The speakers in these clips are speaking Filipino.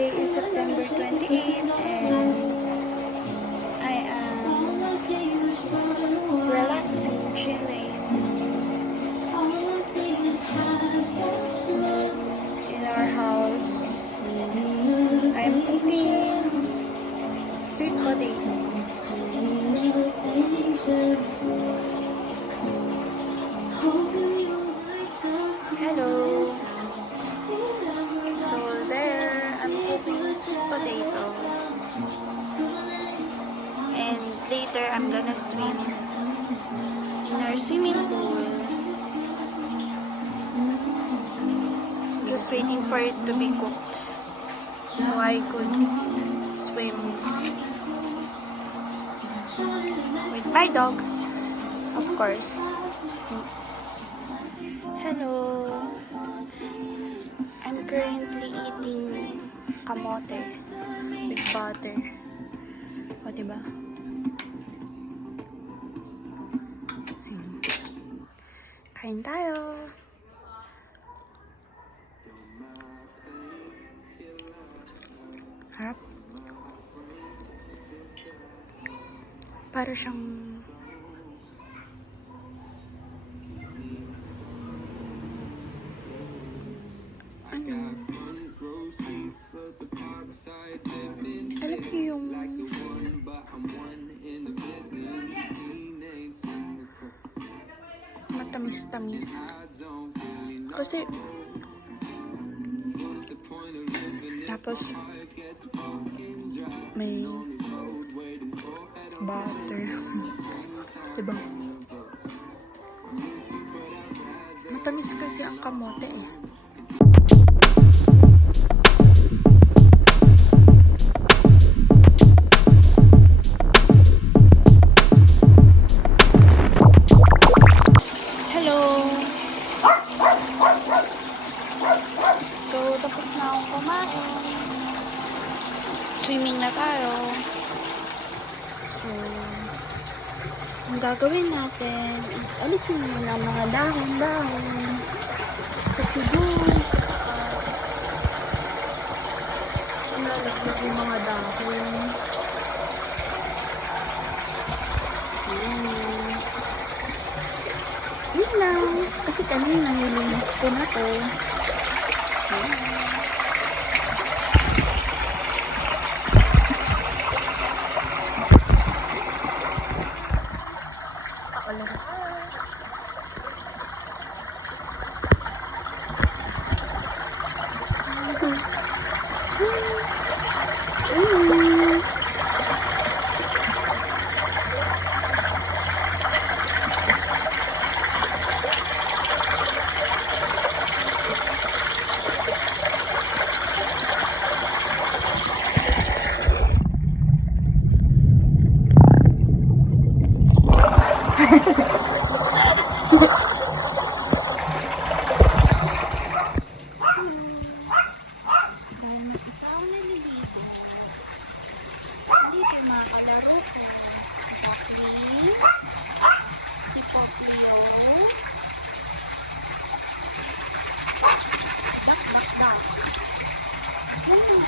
Today is September 28th and I am relaxing, chilling in our house. I'm eating sweet potatoes. Hello. So there, I'm cooking sweet potato. And later, I'm gonna swim in our swimming pool. Just waiting for it to be cooked so I could swim with my dogs, of course. Hello. I'm currently eating kamote with butter. O, diba? Kain tayo. Harap. Para siyang alam niyo yung matamis-tamis kasi tapos may butter. Diba? Matamis kasi ang kamote eh. So, tapos na akong kumain. Swimming na tayo. So, ang gagawin natin is alisin muna ang mga dahon-dahon. Kasi doon sa taas, nalaglag yung mga dahon. Yun lang. Kasi kanina nilinis ko na to.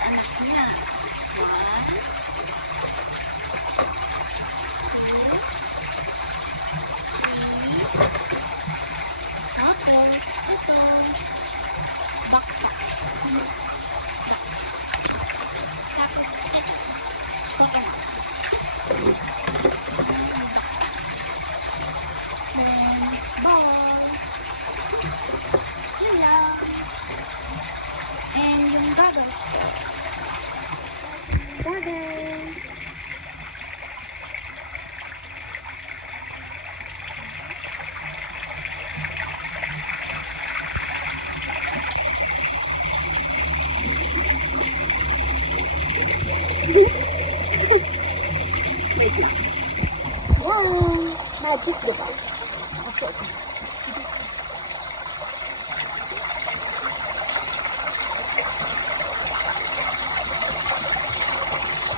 Anak niya. Tapos, ito. Backpack. Tapos, ito. Coconut. And, bawang. Yun lang. And yung goggles ko. Goggles. Wow! Magic, diba? Pasok.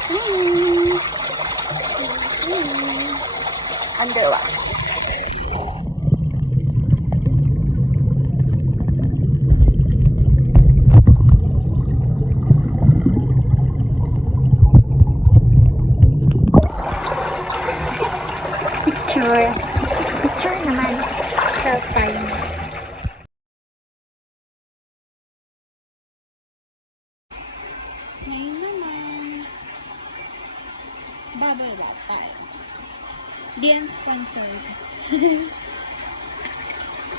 Swing! Swing, swing! Underwater. Ngayon naman, bubble wrap tayo. Di yan sponsored.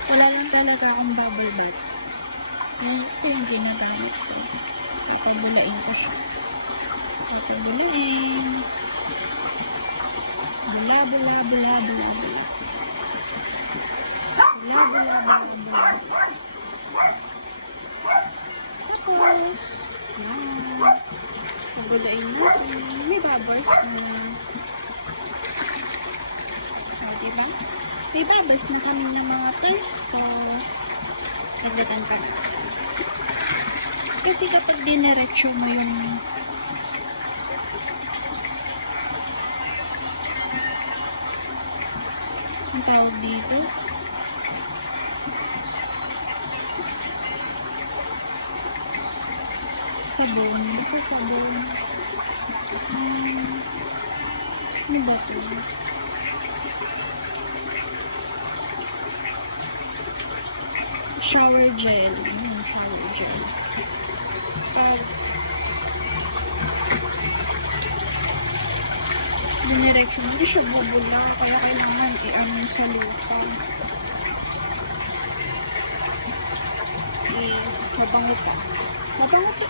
Wala lang talaga akong bubble bath. Ito yung ginagamit ko. Papabulain ko siya. Papabulain. Bula, bula, bula, bula, bula. Bula, bula, bula, bula. Tapos, yan. Pabulain natin. May bubbles na. O, diba? May bubbles na kami ng mga toys ko. Dagdagan pa natin. Kasi kapag diniretso mo yung ang tawag dito, sabon. Isa sabon. Ano ba ito? Shower gel. Shower gel. Pag diniretso mo, hindi siya bubula. Kaya kailangan i-ano sa lupa. Mabango pa. Mabango to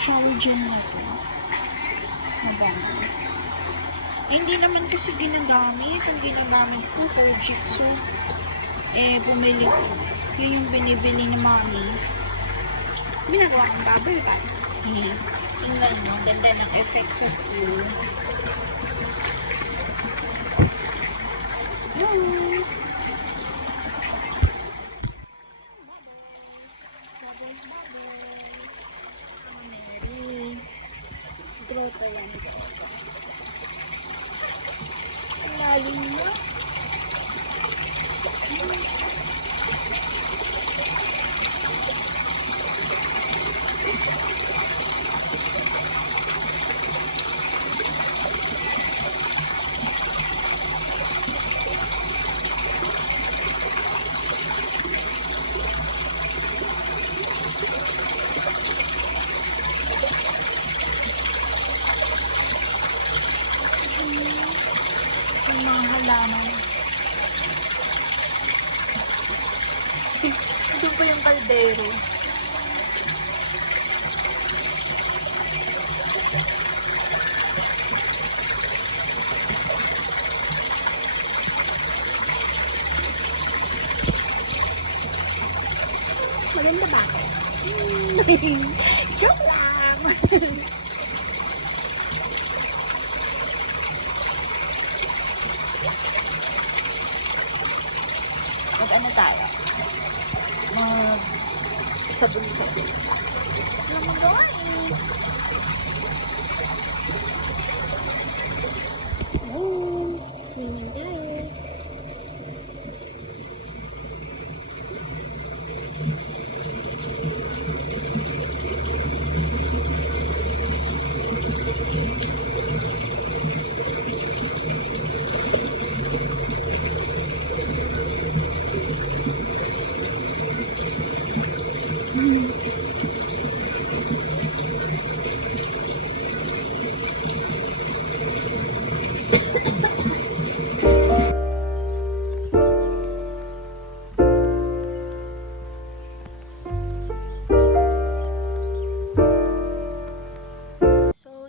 shower gel na to. Mabango. Hindi naman kasi ginagamit. Ang ginagamit ko for jigsaw. Bumili ko. Yun yung binibili ni mami. Binagawa kong bubble bath. Tingnan mo, ganda ng effect sa spoon. Mary. Grotto yan, grotto. Lalim mo. Yung mga halaman. Ito pa yung kaldero. Maganda ba ako? Joke lang! Ano tayo? Sabon-sabon. Ano mo gawin? Swimming tayo.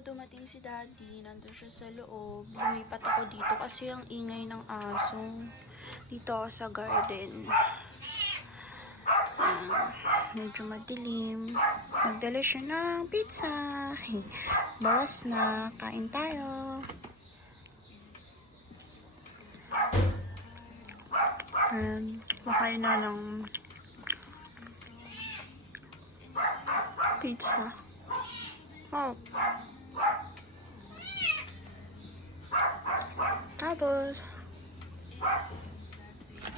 Dumating si Daddy, nandun siya sa loob. Lumipat ako dito kasi ang ingay ng aso. Dito ako sa garden. Medyo madilim. Nagdala siya ng pizza. Bawas na. Kain tayo. Makain na ng pizza. Oh. Tapos,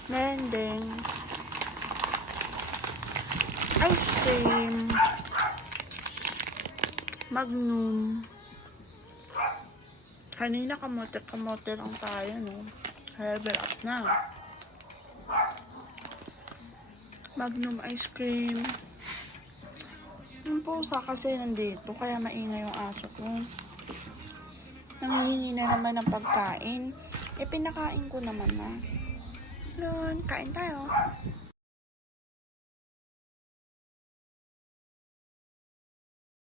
mending, ice cream, Magnum. Kanina kamote lang tayo, no? Level up na. Magnum ice cream. Yung pusa kasi nandito, kaya maingay yung aso ko. Nangihingi na naman ng pagkain. Eh, pinakain ko naman na. Yun, kain tayo.